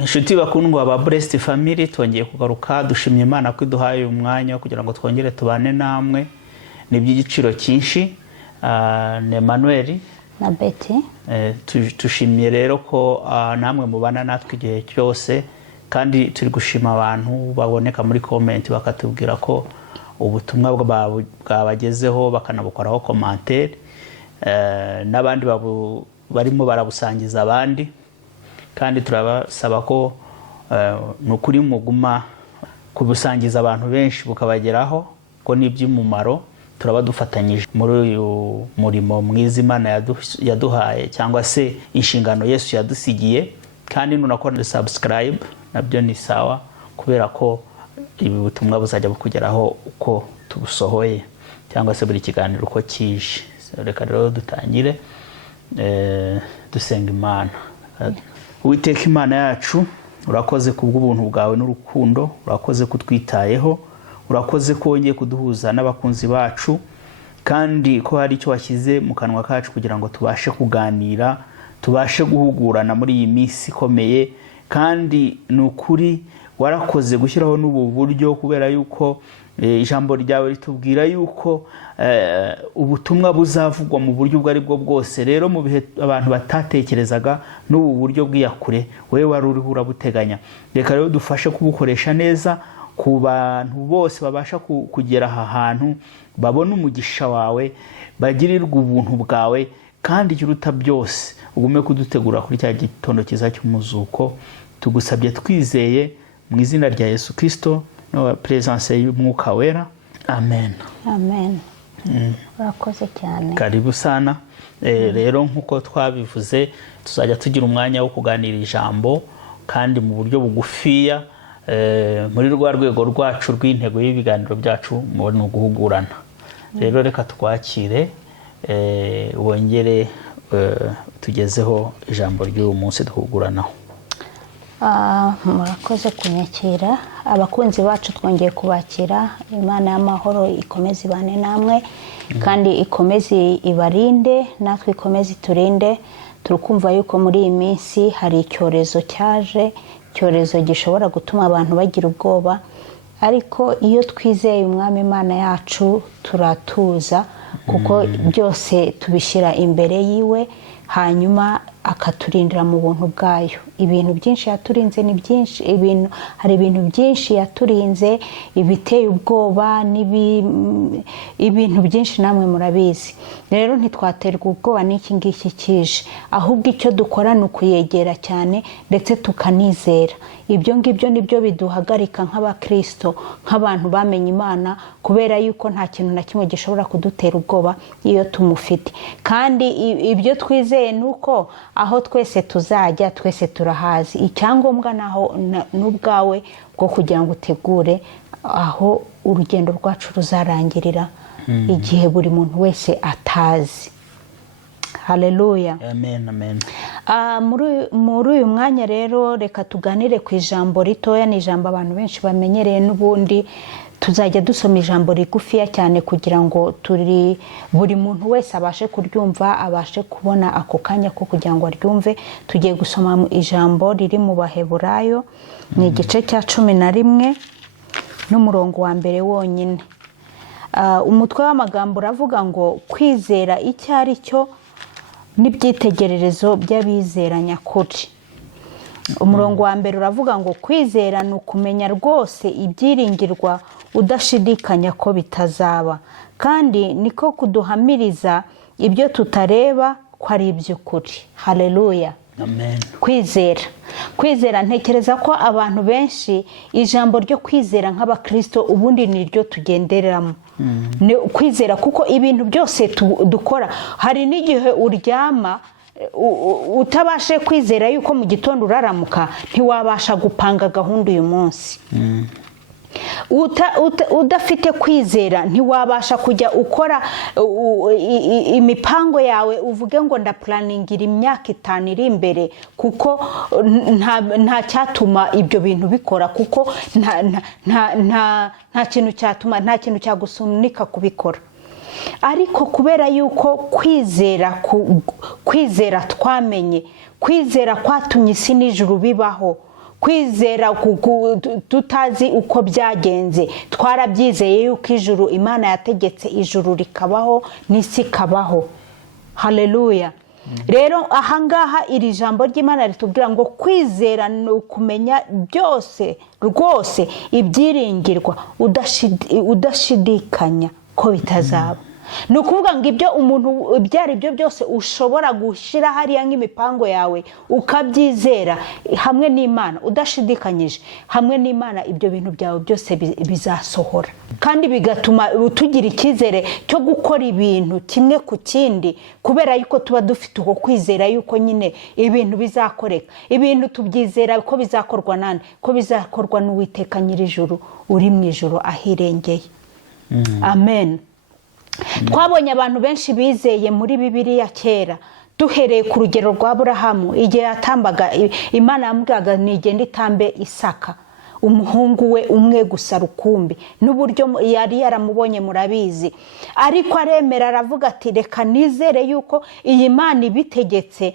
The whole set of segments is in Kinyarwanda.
inshuti bakundwa ba Blessed Family, twongeye kugaruka dushimye Imana ko iduhaye umwanya kugira ngo twongere tubane namwe. Ni by'igiciro cyinshi. Ne Emmanuel na Betty, tushimye rero ko namwe mubana natwe igihe cyose, kandi turi gushima abantu baboneka muri comment bakatubwira ko ubutumwa bwabagezeho bakanabukoraho commentaire, n'abandi barimo barabusangiza abandi, kandi turabasaba ko nukuri muguma kubusangiza abantu benshi bukabageraho ko n'iby'umumaro. Turaba dufatanyije muri uyu murimo mwiza Imana yaduhaye, cyangwa se inshingano Yesu yadusigiye. Kandi nunakora subscribe nabyo ni sawa, kubera ko ibi butumwa buzajya bukugeraho uko tubusohoye, cyangwa se buri kiganiro uko kije. Reka rero dutangire dusenga Imana. Uwiteka Imana yacu, urakoze kubw'ubuntu bwawe n'urukundo, urakoze kutwitayeho, urakoze ko wongeye kuduhuza n'abakunzi bacu, kandi ko hari icyo washyize mu kanwa kacu kugira ngo tubashe kuganira, tubashe guhugurana muri iyi minsi ikomeye. Kandi nukuri warakoze gushyiraho n'ubu buryo, kubera yuko ijambo ryawe ritubwira yuko ubutumwa buzavugwa mu buryo ubwo ari bwo bwose. Rero mu bihe abantu batatekerezaga, n'ubu buryo bw'iyakure wewe wari uriho urabuteganya. Reka rero dufashe kubukoresha neza ku bantu bose babasha kugera aha hantu, babona umugisha wawe, bagirirwa ubuntu bwawe, kandi ikiruta byose ugume kudutegura kuri cya gitondo cyiza cy'umuzuko. Tugusabye twizeye mu izina rya Yesu Kristo no presence y'Umwuka Wera, amen. amen. Urakoze cyane. Karibu sana. Rero nkuko twabivuze, tuzajya tugira umwanya wo kuganira ijambo, kandi mu buryo bugufiya, muri rwa rwego rwacu rw'intego y'ibiganiro byacu mu guhugurana. Rero reka twakire, wongere tugezeho ijambo ry'uyu munsi duhuguranaho. Murakoze kunyakira. Abakunzi bacu twongeye kubakira. Imana y'amahoro ikomeze ibane namwe, kandi ikomeze ibarinde, natwe ikomeze iturinde. Turukumva yuko muri iyi minsi hari icyorezo cyaje, icyorezo gishobora gutuma abantu bagira ubwoba, ariko iyo twizeye umwami Imana yacu turatuza, kuko byose tubishyira imbere yiwe, hanyuma akaturindira mu buntu bwayo. Ibintu byinshi yaturinze ni byinshi, hari ibintu byinshi yaturinze, ibiteye ubwoba ibintu byinshi namwe murabizi. Rero ntitwaterwa ubwoba n'iki ngiki kije, ahubwo icyo dukora ni ukuyegera cyane, ndetse tukanizera. Ibyo ngibyo nibyo biduhagarika nk'abakristo, nk'abantu bamenye Imana, kubera yuko nta kintu na kimwe gishobora kudutera ubwoba iyo tumufite. Kandi ibyo twizeye nuko aho twese tuzajya, twese turahazi. Icyangombwa naho n'ubwawe bwo kugira ngo utegure aho urugendo rwacu ruzarangirira, igihe buri muntu wese atazi. Haleluya. Amen, amen. Muri uyu mwanya rero reka tuganire ku ijambo ritoya. Ni ijambo abantu benshi bamenyereye, n'ubundi tuzajya dusoma ijambo rigufiya cyane kugira ngo buri muntu wese abashe kuryumva, abashe kubona ako kanya ko kugira ngo aryumve. Tugiye gusoma ijambo riri mu Baheburayo, ni igice cya 11 n'umurongo wa mbere wonyine. Umutwe w'amagambo uravuga ngo kwizera icyo ari cyo n'ibyitegererezo by'abizera nyakuri. Umurongo wa mbere uravuga ngo kwizera ni ukumenya rwose ibyiringirwa, udashidikanya ko bitazaba, kandi niko kuduhamiriza ibyo tutareba ko ari iby'ukuri. Haleluya. Amen. Kwizera ntekereza ko abantu benshi ijambo ryo kwizera nk'abakristo ubundi ni ryo tugenderamo. Kwizera kuko ibintu byose dukora, hari n'igihe uryama utabashe kwizera yuko mu gitondo uraramuka, ntiwabasha gupanga gahunda uyu munsi. Udafite kwizera ntiwabasha kujya ukora imipango yawe, uvuge ngo ndaplaningira imyaka 5 iri imbere, kuko nta cyatuma ibyo bintu bikora, kuko nta kintu cyatuma, nta kintu cyagusunika kubikora. Ariko kubera yuko kwizera twamenye, kwizera kwatumye isi n'ijuru bibaho, kwizera tutazi uko byagenze, twarabyizeye yuko ijuru Imana yategetse ijuru rikabaho n'isi ikabaho. Haleluya. Rero ahangaha iri jambo ry'Imana ritubwira ngo kwizera ni ukumenya byose rwose ibyiringirwa udashidikanya ko bitazaba. Ni ukuvuga ngo ibyo umuntu ibyari byo byose ushobora gushyira hariya nk'imipango yawe ukabyizera hamwe n'Imana udashidikanyije, hamwe n'Imana ibyo bintu byawe byose bizasohora, kandi bigatuma tugira icyizere cyo gukora ibintu kimwe ku kindi, kubera yuko tuba dufite uko kwizera yuko nyine ibintu bizakoreka. Ibintu tubyizera ko bizakorwa nande? Ko bizakorwa n'Uwiteka Nyirijuru uri mu ijuru ahirengeye. Amen. Twabonye abantu benshi bizeye muri Bibiliya kera, duhereye ku rugero rwa Aburahamu igihe yatambaga Imana yamubwiraga nigende itambe Isaka, umuhungu we umwe gusa rukumbi, n'uburyo yari yaramubonye murabizi, ariko aremera aravuga ati reka nizere yuko iyi Mana ibitegetse,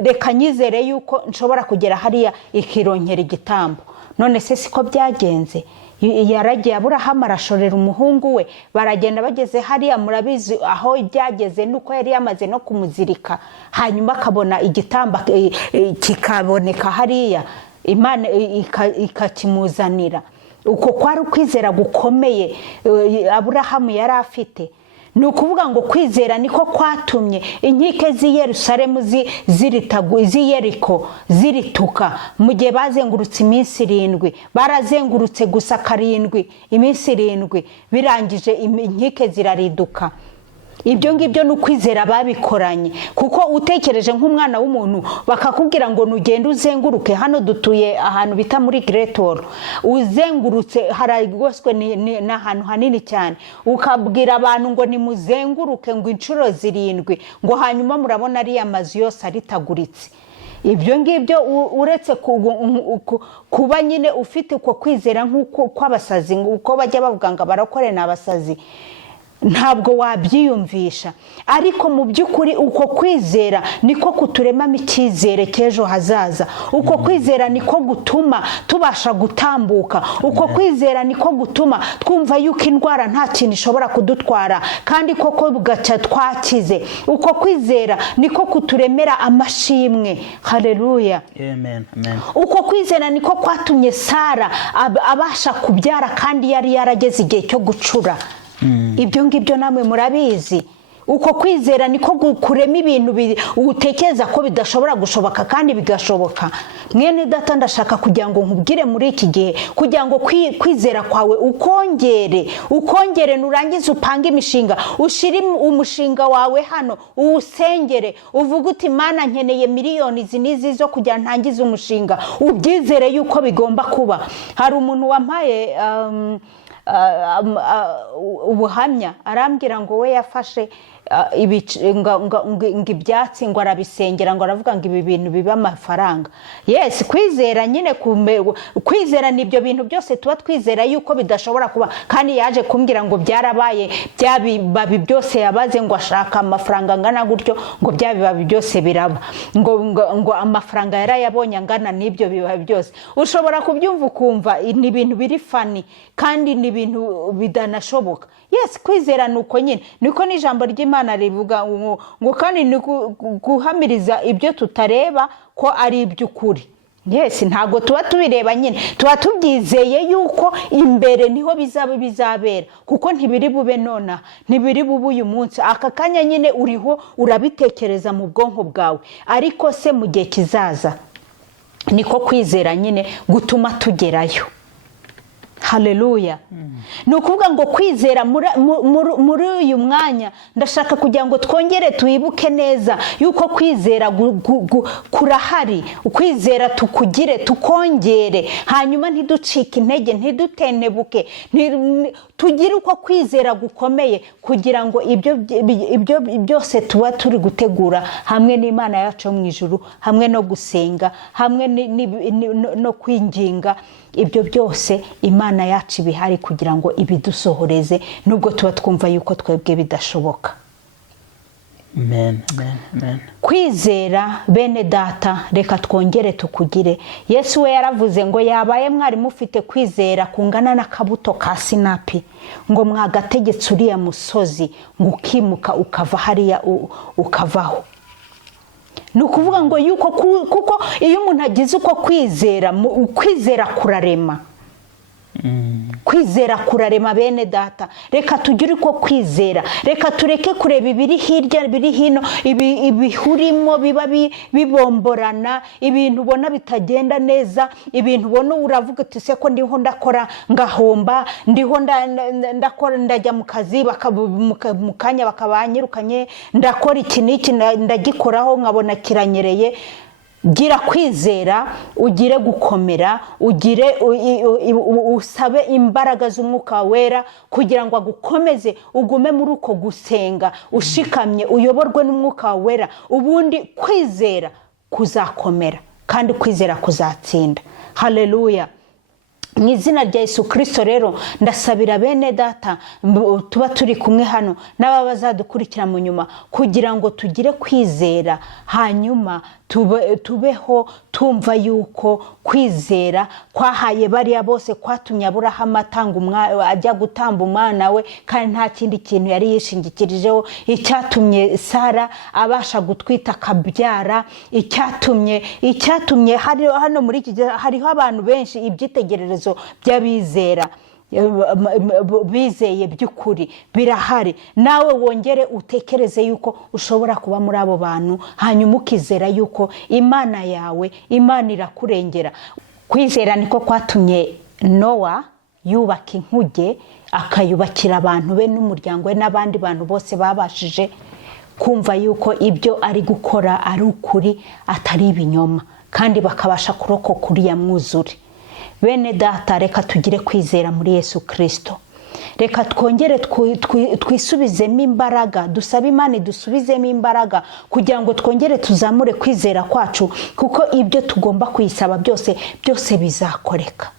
reka nyizere yuko nshobora kugera hariya ikironkera igitambo. None se siko byagenze? Yaragiye Aburahamu arashorera umuhungu we, baragenda bageze hariya murabizi aho byageze nuko yari yamaze no kumuzirika, hanyuma akabona igitamba kikaboneka hariya, Imana ikakimuzanira. Uko kwari ukwizera gukomeye Aburahamu yari afite. Ni ukuvuga ngo kwizera niko kwatumye inkike z'i Yerusalemu z'i Yeriko zirituka mu gihe bazengurutse iminsi 7. Barazengurutse gusa 7 iminsi 7, birangije inkike zirariduka. Ibyo ngibyo ni ukwizera babikoranye, kuko utekereje nk'umwana w'umuntu bakakubwira ngo nugende uzenguruke, hano dutuye ahantu bita muri Great Wall, uzengurutse haragoswe n'ahantu hanini cyane, ukabwira abantu ngo nimuzenguruke ngo inshuro 7, ngo hanyuma murabona ari amazu yose aritaguritse. Ibyo ngibyo uretse kuba nyine ufite uko kwizera nk'uko kw'abasazi, uko bajya bavuga ngo barakore n'abasazi, ntabwo wabyiyumvisha. Ariko mu by'ukuri uko kwizera niko kuturemamo icyizere cy'ejo hazaza. Uko kwizera niko gutuma tubasha gutambuka. Uko kwizera niko gutuma twumva yuko indwara nta kintu ishobora kudutwara, kandi koko bugaca twakize. Uko kwizera niko kuturemera amashimwe. Haleluya. Amen. Amen. Uko kwizera niko kwatumye Sara abasha kubyara kandi yari yarageze igihe cyo gucura. Ibyo ngibyo namwe murabizi. Uko kwizera niko kurema ibintu utekereza ko bidashobora gushoboka kandi bigashoboka. Mwene data ndashaka kugira ngo nkubwire muri iki gihe, kugira ngo kwizera kwawe ukongere nurangiza upanga imishinga, ushire umushinga wawe hano, uwusengere, uvuga uti Mana nkeneye miliyoni izi zo kugira ntangize umushinga, ubyizere yuko bigomba kuba. Hari umuntu wampaye ubuhamya, arambwira ngo we yafashe ibyatsi ngo arabisengera, ngo aravuga ngo ibi bintu biba amafaranga. Yes, kwizera nyine kwizera nibyo bintu byose tuba twizera yuko bidashobora kuba, kandi yaje kumbwira ngo byarabaye, byabibabi byose yabaze ngo ashaka amafaranga angana gutyo, ngo byabibabi byose biraba, ngo amafaranga yarayabonye angana n'ibyo bibabi byose. Ushobora kubyumva ukumva ni ibintu biri fani, kandi ni ibintu bidanashoboka. Yes, kwizera nuko nyine, niko n'ijambo ry'Imana rivuga ngo kandi ni guhamiriza ibyo tutareba ko ari iby'ukuri. Yes, ntago tuba tubireba nyine, tuba tubyizeye yuko imbere niho bizabera, kuko ntibiri bube nona, ntibiri bube uyu munsi. Aka kanya nyine uriho urabitekereza mu bwonko bwawe, ariko se mu gihe kizaza niko kwizera nyine gutuma tugerayo. Haleluya. Ni ukuvuga ngo kwizera muri uyu mwanya ndashaka kugira ngo twongere tuyibuke neza yuko kwizera kurahari, kwizera tukugire, tukongere, hanyuma ntiducike intege, ntidutenebuke, tugire uko kwizera gukomeye, kugira ngo ibyo byose tuba turi gutegura hamwe n'Imana yacu mu ijuru, hamwe no gusenga, hamwe no kwinginga, ibyo byose Imana yacu bihari kugira ngo ibidusohoreze, nubwo tuba twumva yuko twebwe bidashoboka. Amen. Amen. Amen. Kwizera bene data reka twongere tukugire. Yesu we yaravuze ngo yabaye mwari mufite kwizera kungana n'akabuto ka sinapi ngo mwagategetse uriya musozi ngo ukimuka ukava hariya ukavaho. Ni ukuvuga ngo yuko kuko iyo umuntu agize uko kwizera kurarema. Kwizera kurarema bene data. Reka tugire uko kwizera. Reka tureke kureba ibiri hirya biri hino, ibihurimo biba bibomborana, ibintu ubona bitagenda neza, ibintu ubona uravuga uti se ko ndiho ndakora ngahomba, ndiho ndakora ndajya mu kazi mu kanya bakabanyirukanye, ndakora iki n'iki ndagikoraho nkabona kiranyereye. Gira kwizera, ugire gukomera, ugire usabe imbaraga z'umwuka wera kugira ngo agukomeze ugume muri uko gusenga ushikamye uyoborwe n'umwuka wera. Ubundi kwizera kuzakomera kandi kwizera kuzatsinda. Haleluya. Mu izina rya Yesu Kristo rero ndasabira bene data tuba turi kumwe hano n'abazadukurikira mu nyuma kugira ngo tugire kwizera, hanyuma tubeho tumva yuko kwizera kwahaye bariya bose kwatumye Aburahamu ajya gutamba umwana we kandi nta kindi kintu yari yishingikirijeho, icyatumye Sara abasha gutwita akabyara, icyatumye hano muri iki gihe hariho abantu benshi ibyitegererezo by'abizera bizeye by'ukuri birahari. Nawe wongere utekereze yuko ushobora kuba muri abo bantu, hanyuma ukizera yuko Imana yawe, Imana irakurengera. Kwizera niko kwatumye Nowa yubaka inkuge, akayubakira abantu be n'umuryango we n'abandi bantu bose babashije kumva yuko ibyo ari gukora ari ukuri atari ibinyoma, kandi bakabasha kurokoka uriya mwuzure. Bene data reka tugire kwizera muri Yesu Kristo. Reka twongere twisubizemo imbaraga, dusabe Imana idusubizemo imbaraga kugira ngo twongere tuzamure kwizera kwacu, kuko ibyo tugomba kuyisaba byose bizakoreka.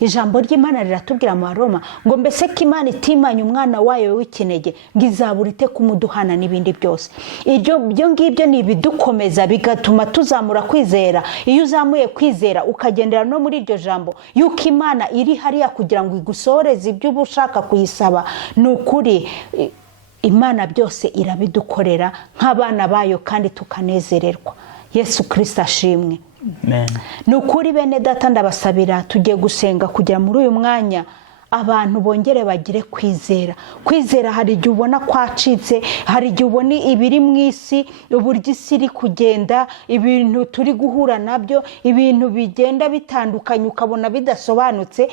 Ijambo ry'Imana riratubwira mu Roma ngo mbese ko Imana itimanye umwana wayo w'ikinege ngo izabura ite kumuduhana n'ibindi byose. Ibyo ngibyo ni ibidukomeza bigatuma tuzamura kwizera. Iyo uzamuye kwizera ukagendera no muri iryo jambo yuko Imana iri hariya kugira ngo igusohoreze ibyo ushaka kuyisaba, ni ukuri Imana byose irabidukorera nk'abana bayo kandi tukanezererwa. Yesu Kristo ashimwe. Amen. Nukuri bene data ndabasabira tugiye gusenga kugira muri uyu mwanya abantu bongere bagire kwizera. Kwizera hari igihe ubona kwacitse, hari igihe ubona ibiri mu isi, uburyo isi iri kugenda, ibintu turi guhura nabyo, ibintu bigenda bitandukanye ukabona bidasobanutse.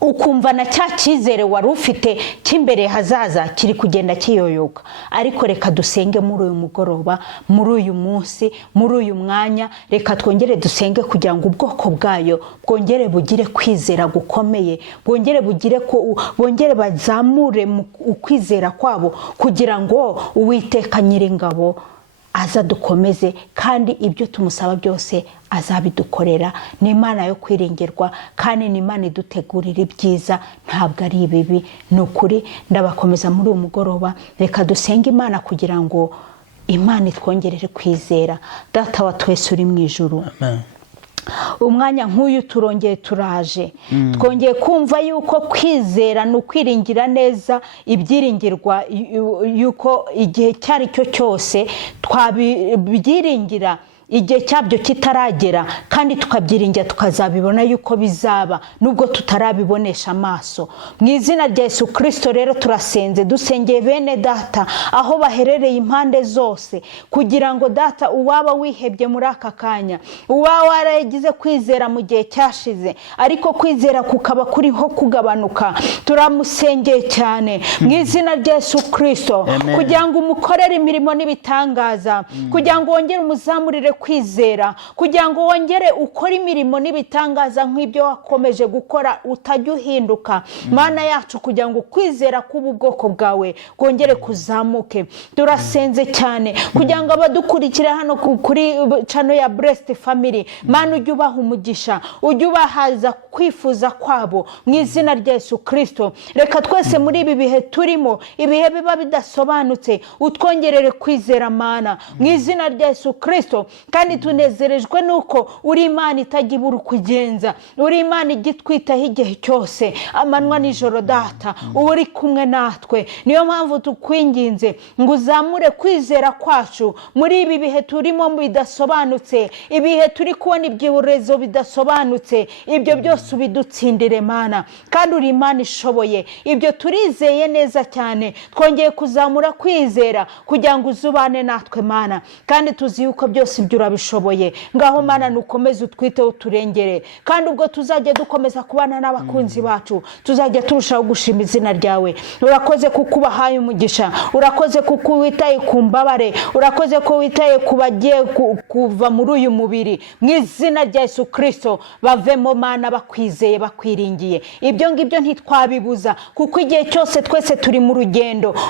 Ukumva na cya cyizere wari ufite cy'imbere hazaza kiri kugenda kiyoyoka. Ariko reka dusenge muri uyu mugoroba, muri uyu munsi, muri uyu mwanya, reka twongere dusenge kugira ngo ubwoko bwayo bwongere bugire kwizera gukomeye, bongere bazamure mu kwizera kwabo kugira ngo Uwiteka Nyiringabo aza dukomeze, kandi ibyo tumusaba byose azabidukorera. Ni Imana yo kwiringirwa kandi ni Imana idutegurira ibyiza, ntabwo ari ibibi. Ni ukuri ndabakomeza muri uyu mugoroba, reka dusenge Imana kugira ngo Imana itwongerere kwizera. Data wa twese uri mu ijuru, Amen. Umwanya nk'uyu turongeye turaje, twongeye kumva yuko kwizera ni ukwiringira neza ibyiringirwa, yuko igihe cyari cyo cyose twabyiringira igihe cyabyo kitaragera, kandi tukabyiringira tukazabibona yuko bizaba nubwo tutarabibonesha amaso. Mu izina rya Yesu Kristo rero turasenze, dusengeye bene data aho baherereye impande zose, kugira ngo data uwaba wihebye muri aka kanya, uwaba waragize kwizera mu gihe cyashize ariko kwizera kukaba kuriho kugabanuka, turamusengeye cyane mu izina rya Yesu Kristo kugira ngo umukorere imirimo n'ibitangaza, kugira ngo wongere umuzamurire kwizera kugira ngo wongere ukore imirimo n'ibitangaza nk'ibyo wakomeje gukora utajya uhinduka Mana yacu kugira ngo kwizera k'ubu bwoko bwawe kongere kuzamuke turasenze cyane kugira ngo abadukurikira hano kuri channel ya Blessed Family Mana ujye ubaha umugisha ujye ubahaza kwifuza kwabo mu izina rya Yesu Kristo reka twese muri ibi bihe turimo ibihe biba bidasobanutse utwongerere kwizera Mana mu izina rya Yesu Kristo kandi tunezerejwe nuko uri Imana itagibura kugenza uri Imana igitwitaho igihe cyose amanwa nijoro data uri kumwe natwe niyo mpamvu tukwinginze ngo uzamure kwizera kwacu muri ibi bihe turimo bidasobanutse ibihe turi kubona iby'uburezo bidasobanutse ibyo byose ubidutsindire Mana kandi uri Imana ishoboye ibyo turizeye neza cyane twongeye kuzamura kwizera kugira ngo uzubane natwe Mana kandi tuzi yuko byose ibyo urabishoboye ngaho Mana nukomeze utwiteho turengere kandi ubwo tuzajya dukomeza kubana n'abakunzi bacu tuzajya turushaho gushima izina ryawe urakoze kuko ubahaye umugisha urakoze kuko witaye ku mbabare urakoze ko witaye kubagiye kuva muri uyu mubiri mu izina rya Yesu Kristo bavemo Mana bakwizeye bakwiringiye ibyo ngibyo ntitwabibuza kuko igihe cyose twese turi mu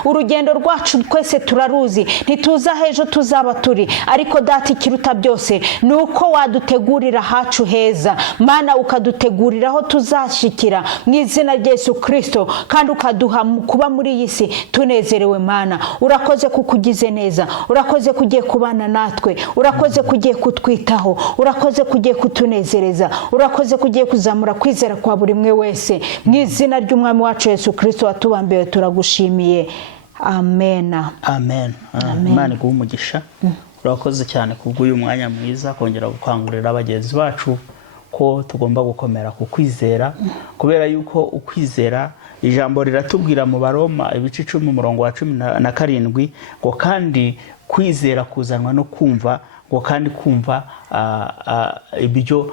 urugendo rwacu twese turaruzi ntituza hejo tuzaba turi ariko data ikiruta byose nuko wadutegurira hacu heza Mana ukadutegurira aho tuzashikira mu izina rya Yesu Kristo kandi ukaduha kuba muri iyi si tunezerewe Mana urakoze kukugize neza urakoze kugiye kubana natwe urakoze kugiye kutwitaho urakoze kugiye kutunezereza urakoze kugiye kuzamura kwizera kwa buri mwe wese mu izina ry'umwami wacu Yesu Kristo watubambiwe turagushimiye amen amen Imana iguhe umugisha urakoze cyane kubw'uyu mwanya mwiza kongera gukangurira abagenzi bacu ko tugomba gukomera ku kwizera kubera yuko ukwizera ijambo riratubwira mu Baroma ibice 10:17 ngo kandi kwizera kuzanwa no kumva ngo kandi kumva ibyo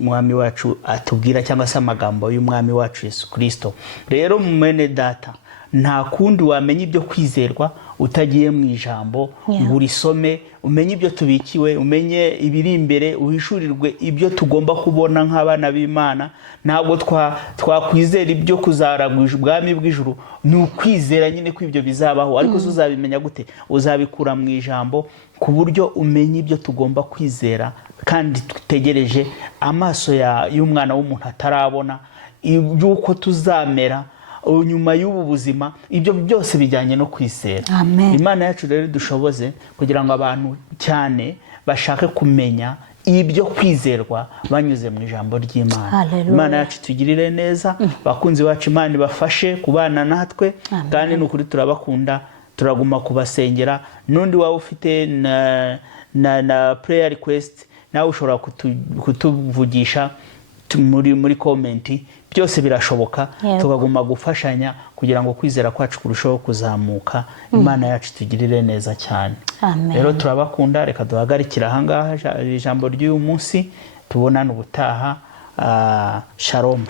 umwami wacu atubwira cyangwa se amagambo y'umwami wacu Yesu Kristo rero mwene data nta kundi wamenya ibyo kwizerwa utagiye mu ijambo ngo urisome umenye ibyo tubikiwe umenye ibiri imbere uhishurirwe ibyo tugomba kubona nk'abana b'Imana ntabwo twakwizera ibyo kuzaragwisha ubwami bw'ijuru ni ukwizera nyine ko ibyo bizabaho ariko uzabimenya gute uzabikura mu ijambo ku buryo umenye ibyo tugomba kwizera kandi tutegereje amaso y'umwana w'umuntu atarabona yuko tuzamera nyuma y'ubu buzima ibyo byose bijyanye no kwizera Imana yacu rero dushoboze kugira ngo abantu cyane bashake kumenya ibyo kwizerwa banyuze mu ijambo ry'Imana Imana yacu tugirire neza bakunzi bacu Imana bafashe kubana natwe kandi n'ukuri turabakunda turaguma kubasengera nundi waba ufite na prayer request nawe ushobora kutuvugisha muri comment byose birashoboka tugaguma gufashanya kugira ngo kwizera kwacu kurushaho kuzamuka Imana yacu tugirire neza cyane rero turabakunda reka duhagarikira ahangaha ijambo ry'uyu munsi tubonana ubutaha shalom